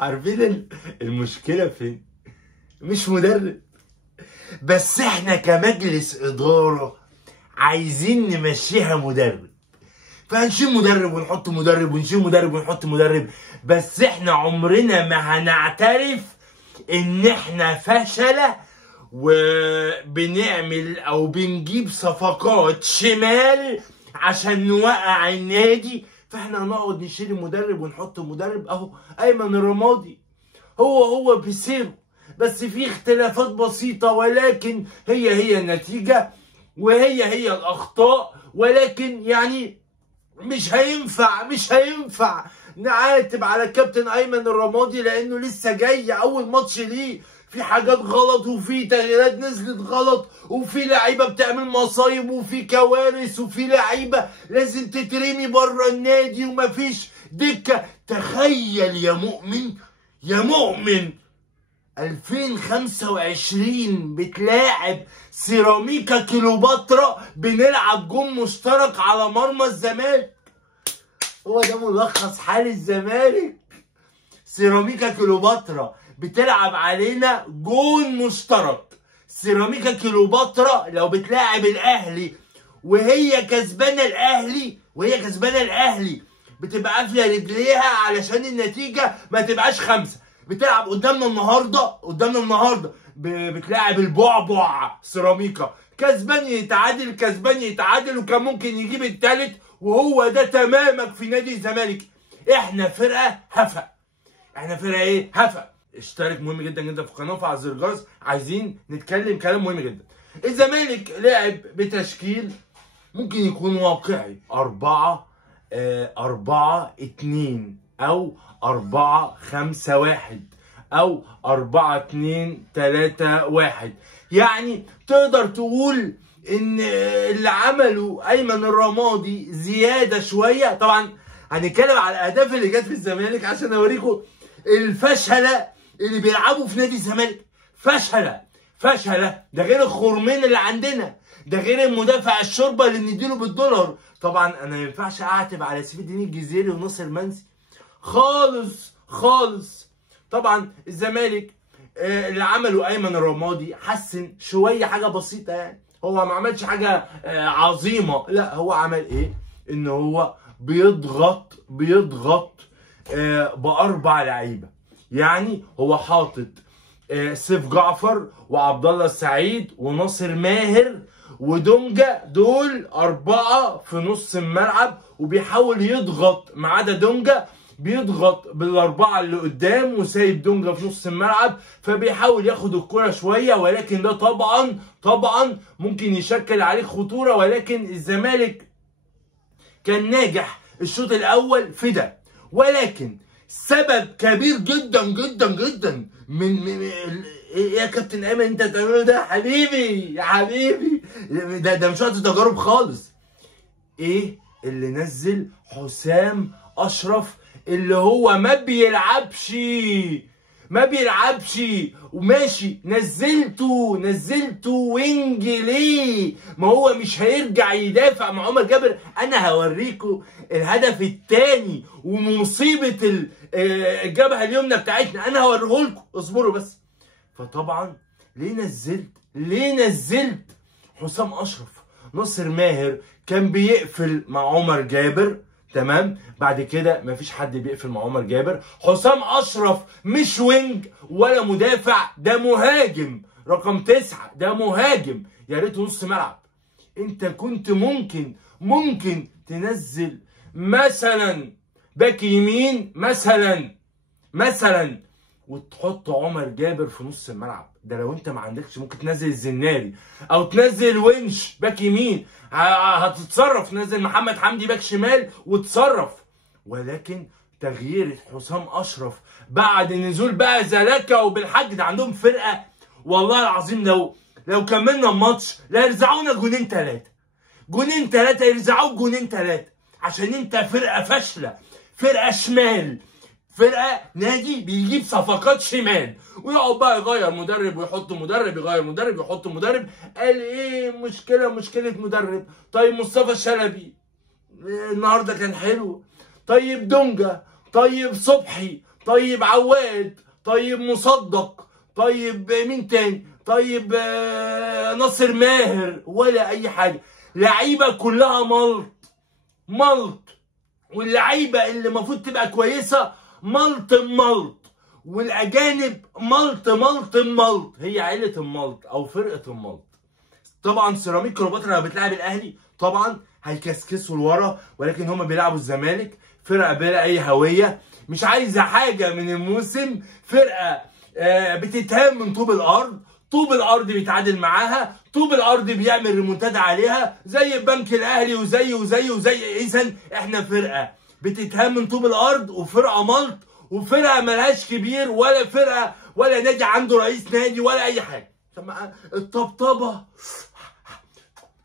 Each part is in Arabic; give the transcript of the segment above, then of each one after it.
عارفين المشكلة فين؟ مش مدرب، بس احنا كمجلس إدارة عايزين نمشيها مدرب، فهنشيل مدرب ونحط مدرب ونشيل مدرب ونحط مدرب، بس احنا عمرنا ما هنعترف ان احنا فشلة وبنعمل او بنجيب صفقات شمال عشان نوقع النادي. فاحنا هنقعد نشيل مدرب ونحط مدرب. اهو ايمن الرمادي هو بيسيره، بس في اختلافات بسيطة، ولكن هي النتيجة وهي الأخطاء. ولكن يعني مش هينفع نعاتب على الكابتن أيمن الرمادي، لأنه لسه جاي أول ماتش ليه، في حاجات غلط وفي تغييرات نزلت غلط وفي لعيبة بتعمل مصايب وفي كوارث وفي لعيبة لازم تترمي بره النادي ومفيش دكة. تخيل يا مؤمن 2025 بتلاعب سيراميكا كيلوباترا، بنلعب جون مشترك على مرمى الزمالك. هو ده ملخص حال الزمالك. سيراميكا كيلوباترا بتلعب علينا جون مشترك. سيراميكا كيلوباترا لو بتلاعب الاهلي وهي كسبانه الاهلي بتبقى قافله رجليها علشان النتيجه ما تبقاش 5. بتلعب قدامنا النهارده بتلاعب البعبع سيراميكا، كسبان يتعادل وكان ممكن يجيب التالت، وهو ده تمامك في نادي الزمالك. احنا فرقه هفا. اشترك مهم جدا في القناه وفعل زر الجرس، عايزين نتكلم كلام مهم جدا. الزمالك لعب بتشكيل ممكن يكون واقعي 4-4-2 او 4-5-1 او 4-2-3-1. يعني تقدر تقول ان اللي عمله ايمن الرمادي زياده شويه. طبعا هنتكلم على الاهداف اللي جت في الزمالك عشان اوريكم الفشله اللي بيلعبوا في نادي الزمالك. فشله ده غير الخرمين اللي عندنا، ده غير المدافع الشوربه اللي بنديله بالدولار. طبعا انا ما ينفعش اعتب على سيف الدين الجزيري وناصر منسي خالص. طبعا الزمالك اللي عمله ايمن الرمادي حسن شويه، حاجه بسيطه يعني. هو ما عملش حاجه عظيمه، لا هو عمل ايه؟ ان هو بيضغط باربع لعيبه. يعني هو حاطط سيف جعفر وعبد الله السعيد وناصر ماهر ودونجا، دول 4 في نص الملعب، وبيحاول يضغط ما عدا دونجا، بيضغط بالاربعه اللي قدام وسايب دونجا في نص الملعب، فبيحاول ياخد الكره شويه. ولكن ده طبعا ممكن يشكل عليه خطوره. ولكن الزمالك كان ناجح الشوط الاول في ده، ولكن سبب كبير جدا من ايه يا كابتن ايمن انت بتعمله ده يا حبيبي ده مش وقت تجارب خالص. ايه اللي نزل حسام اشرف اللي هو ما بيلعبش وماشي، نزلته وينج ليه؟ ما هو مش هيرجع يدافع مع عمر جابر. انا هوريكم الهدف الثاني ومصيبه الجبهه اليمنى بتاعتنا، انا هوريهولكم، اصبروا بس. فطبعا ليه نزلت حسام اشرف؟ ناصر ماهر كان بيقفل مع عمر جابر، تمام؟ بعد كده مفيش حد بيقفل مع عمر جابر. حسام اشرف مش وينج ولا مدافع، ده مهاجم رقم 9، ده مهاجم، يا ريته نص ملعب. انت كنت ممكن تنزل مثلا باك يمين مثلا وتحط عمر جابر في نص الملعب. ده لو انت ما عندكش ممكن تنزل الزناري او تنزل ونش باك يمين، هتتصرف، تنزل محمد حمدي باك شمال وتصرف. ولكن تغيير حسام اشرف بعد نزول بقى زلاكا وبالحاج، ده عندهم فرقه والله العظيم لو كملنا الماتش لا يرزعونا جونين ثلاثه يرزعوك جونين ثلاثه، عشان انت فرقه فاشله، فرقه شمال، فرقه نادي بيجيب صفقات شمال ويقعد بقى يغير مدرب ويحط مدرب، يغير مدرب يحط مدرب. قال ايه مشكله مدرب؟ طيب مصطفى شلبي النهارده كان حلو، طيب دونجا، طيب صبحي، طيب عواد، طيب مصدق، طيب مين تاني، طيب ناصر ماهر، ولا اي حاجه. لعيبه كلها ملط، واللعيبه اللي المفروض تبقى كويسه ملط، والاجانب ملط. هي عيله الملط او فرقه الملط. طبعا سيراميك كليوباترا لما بتلعب الاهلي طبعا هيكسكسوا لورا، ولكن هما بيلعبوا الزمالك، فرقه بلا اي هويه، مش عايزه حاجه من الموسم، فرقه بتتهان من طوب الارض بيتعادل معاها، طوب الارض بيعمل ريمونتادا عليها زي البنك الاهلي وزي. اذا احنا فرقه بتتهان من طوب الارض، وفرقه ملط، وفرقه ملهاش كبير، ولا فرقه ولا نادي عنده رئيس نادي ولا اي حاجه. طب الطبطبه،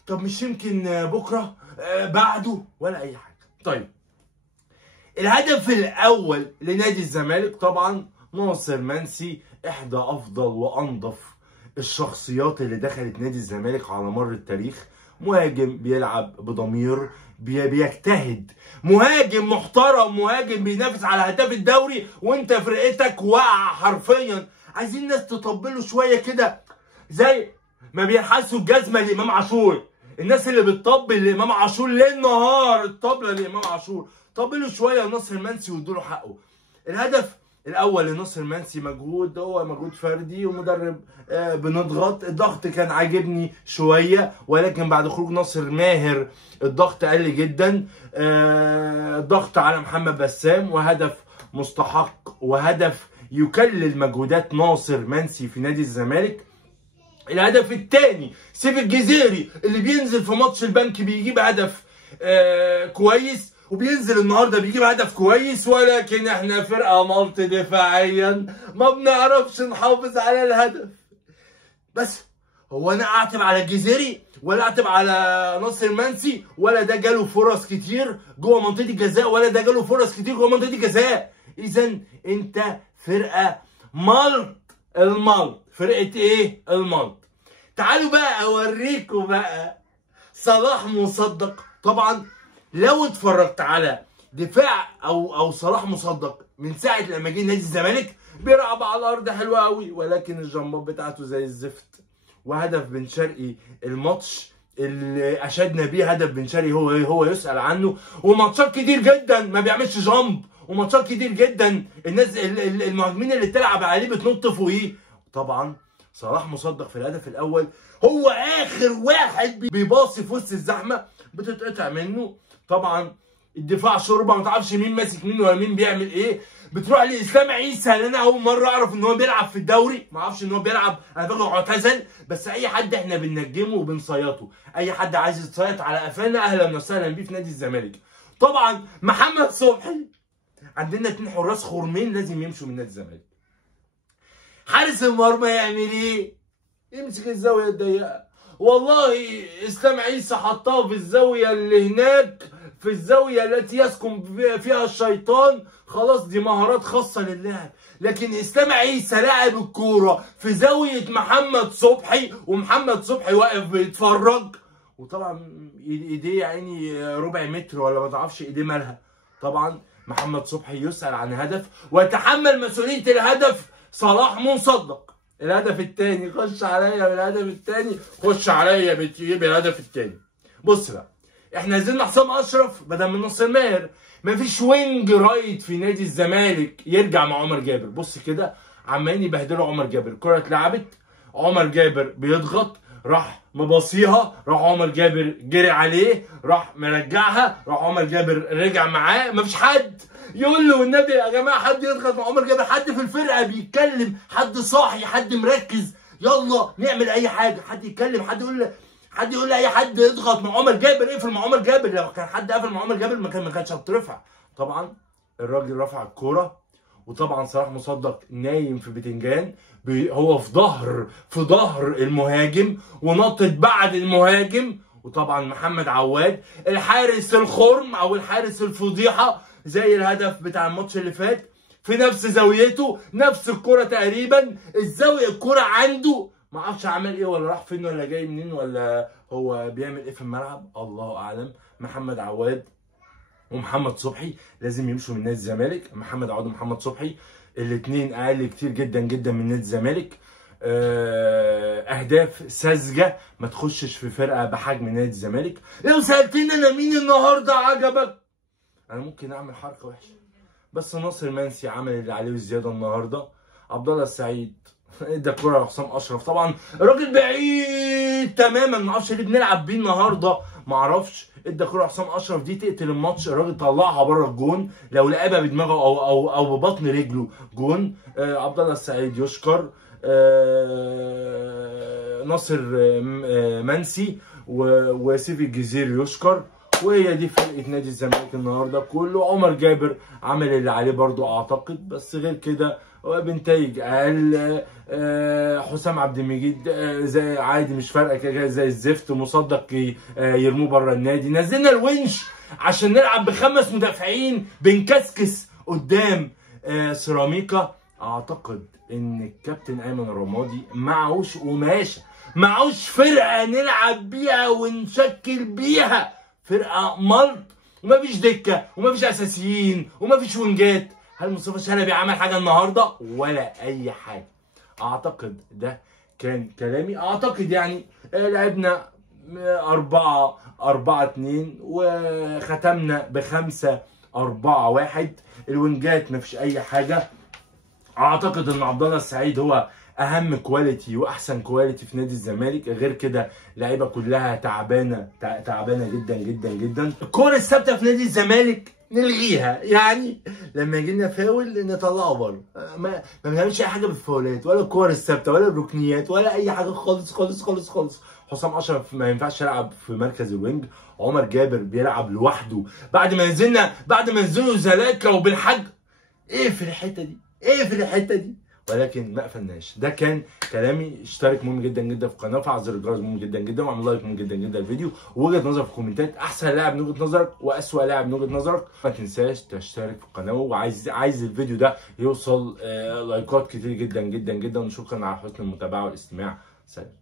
طب مش يمكن بكره بعده ولا اي حاجه. طيب الهدف الاول لنادي الزمالك طبعا ناصر منسي، احدى افضل وانظف الشخصيات اللي دخلت نادي الزمالك على مر التاريخ. مهاجم بيلعب بضمير، بيجتهد، مهاجم محترم، مهاجم بينافس على هداف الدوري، وانت فرقتك واقعه حرفيا. عايزين ناس تطبله شويه كده زي ما بينحسوا الجزمه لامام عاشور. الناس اللي بتطبل لامام عاشور ليل نهار، الطبله لامام عاشور، طبلوا شويه لناصر منسي وادوا له حقه. الهدف الاول لناصر منسي هو مجهود فردي ومدرب بنضغط. الضغط كان عاجبني شويه، ولكن بعد خروج ناصر ماهر الضغط قل جدا. الضغط على محمد بسام، وهدف مستحق وهدف يكلل مجهودات ناصر منسي في نادي الزمالك. الهدف الثاني سيف الجزيري اللي بينزل في ماتش البنك بيجيب هدف كويس، وبينزل النهارده بيجيب هدف كويس، ولكن احنا فرقه ملط دفاعيا ما بنعرفش نحافظ على الهدف. بس هو انا اعتب على الجزيري ولا اعتب على ناصر منسي؟ ولا ده جاله فرص كتير جوه منطقه الجزاء، ولا ده جاله فرص كتير جوه منطقه الجزاء. اذا انت فرقه ملط، الملط، فرقه ايه؟ الملط. تعالوا بقى اوريكم بقى صلاح مصدق. طبعا لو اتفرجت على دفاع او صلاح مصدق من ساعه لما جه نادي الزمالك، بيلعب على الارض حلوه قوي، ولكن الجمبات بتاعته زي الزفت. وهدف بن شرقي الماتش اللي اشدنا بيه، هدف بن شرقي هو يسأل عنه. وماتشات كتير جدا ما بيعملش جامب، وماتشات كتير جدا الناس المهاجمين اللي بتلعب عليه بتنط فوقيه. طبعا صلاح مصدق في الهدف الاول هو اخر واحد بيباصي في وسط الزحمه، بتتقطع منه. طبعا الدفاع شوربه، ما تعرفش مين ماسك مين ولا مين بيعمل ايه. بتروح لاسلام عيسى اللي انا اول مره اعرف ان هو بيلعب في الدوري، ما اعرفش ان هو بيلعب، انا فاكره اعتزل. بس اي حد احنا بننجمه وبنصيطه، اي حد عايز يتصيط على قفانا اهلا وسهلا بيه في نادي الزمالك. طبعا محمد صبحي، عندنا 2 حراس خرمين لازم يمشوا من نادي الزمالك. حارس المرمى يعمل ايه؟ يمسك الزاويه الضيقه. والله اسلام عيسى حطاه في الزاويه اللي هناك، في الزاويه التي يسكن فيها الشيطان. خلاص دي مهارات خاصه للاعب. لكن اسلام عيسى لاعب الكوره في زاويه محمد صبحي، ومحمد صبحي واقف بيتفرج، وطبعا ايديه يعني ربع متر ولا ما تعرفش ايديه مالها. طبعا محمد صبحي يسأل عن هدف ويتحمل مسؤوليه الهدف صلاح مصدق. الهدف الثاني خش عليا بالهدف الثاني، خش عليا بتجيب الهدف الثاني. بص بقى، احنا نزلنا حسام اشرف بدل من ناصر ماهر. مفيش وينج رايت في نادي الزمالك يرجع مع عمر جابر. بص كده عمالين يبهدلوا عمر جابر. الكره اتلعبت، عمر جابر بيضغط، راح مباصيها، راح عمر جابر جري عليه، راح مرجعها، راح عمر جابر رجع معاه. مفيش حد يقول له والنبي يا جماعه حد يضغط مع عمر جابر، حد في الفرقه بيتكلم، حد صاحي، حد مركز، يلا نعمل اي حاجه، حد يتكلم، حد يقول لاي حد اضغط مع عمر جابر، اقفل مع عمر جابر. لو كان حد قفل مع عمر جابر ما كانش هترفع. طبعا الراجل رفع الكوره، وطبعا صلاح مصدق نايم في بتنجان، هو في ظهر المهاجم ونطت بعد المهاجم. وطبعا محمد عواد الحارس الخرم او الحارس الفضيحه زي الهدف بتاع الماتش اللي فات، في نفس زاويته، نفس الكرة تقريبا، الزاوية الكرة عنده ما اعرفش عمل ايه ولا راح فين ولا جاي منين ولا هو بيعمل ايه في الملعب، الله اعلم. محمد عواد ومحمد صبحي لازم يمشوا من نادي الزمالك. محمد عواد ومحمد صبحي الاثنين اقل كتير جدا جدا من نادي الزمالك. اهداف ساذجه ما تخشش في فرقه بحجم نادي الزمالك. لو سالتني انا مين النهارده عجبك، انا ممكن اعمل حركه وحشه، بس ناصر منسي عمل اللي عليه وزياده النهارده. عبد الله السعيد ادى الكوره لحسام اشرف، طبعا الراجل بعيد تماما، ما اعرفش ليه بنلعب بيه النهارده، ما اعرفش. ادى الكوره لحسام اشرف دي تقتل الماتش، الراجل طلعها بره الجون، لو لعبها بدماغه او ببطن رجله جون. عبد الله السعيد يشكر. ناصر منسي وسيف الجزيري يشكر. وهي دي فرقه نادي الزمالك النهارده كله. عمر جابر عمل اللي عليه برضو اعتقد، بس غير كده بنتائج اقل. حسام عبد المجيد زي عادي مش فارقه كده زي الزفت. مصدق يرموه بره النادي. نزلنا الونش عشان نلعب ب5 مدافعين بنكسكس قدام سيراميكا. اعتقد ان الكابتن ايمن الرمادي معهوش قماشه، معهوش فرقه نلعب بيها ونشكل بيها، فرقه ملط ومفيش دكه ومفيش اساسيين ومفيش ونجات. هل مصطفى شلبي عمل حاجه النهارده؟ ولا اي حاجه. اعتقد ده كان كلامي. اعتقد يعني لعبنا 4-4-2 وختمنا ب5-4-1. الونجات مفيش اي حاجه. اعتقد ان عبد الله السعيد هو اهم كواليتي واحسن كواليتي في نادي الزمالك، غير كده اللعيبه كلها تعبانه جدا جدا جدا. الكوره الثابته في نادي الزمالك نلغيها، يعني لما يجي لنا فاول نطلعه بره، ما بنعملش اي حاجه بالفاولات ولا الكور الثابته ولا الركنيات ولا اي حاجه خالص خالص خالص خالص. حسام اشرف ما ينفعش يلعب في مركز الوينج. عمر جابر بيلعب لوحده بعد ما نزلوا زلاكا وبالحج. ايه في الحته دي ولكن ما قفلناش. ده كان كلامي. اشترك مهم جدا جدا في القناه، وفعل زر الجرس مهم جدا جدا، واعمل لايك مهم جدا جدا الفيديو، ووجهه نظر في الكومنتات. احسن لاعب من وجهه نظرك واسوأ لاعب من وجهه نظرك. ما تنساش تشترك في القناه، وعايز الفيديو ده يوصل لايكات كتير جدا جدا جدا. وشكرا على حسن المتابعه والاستماع. سلام.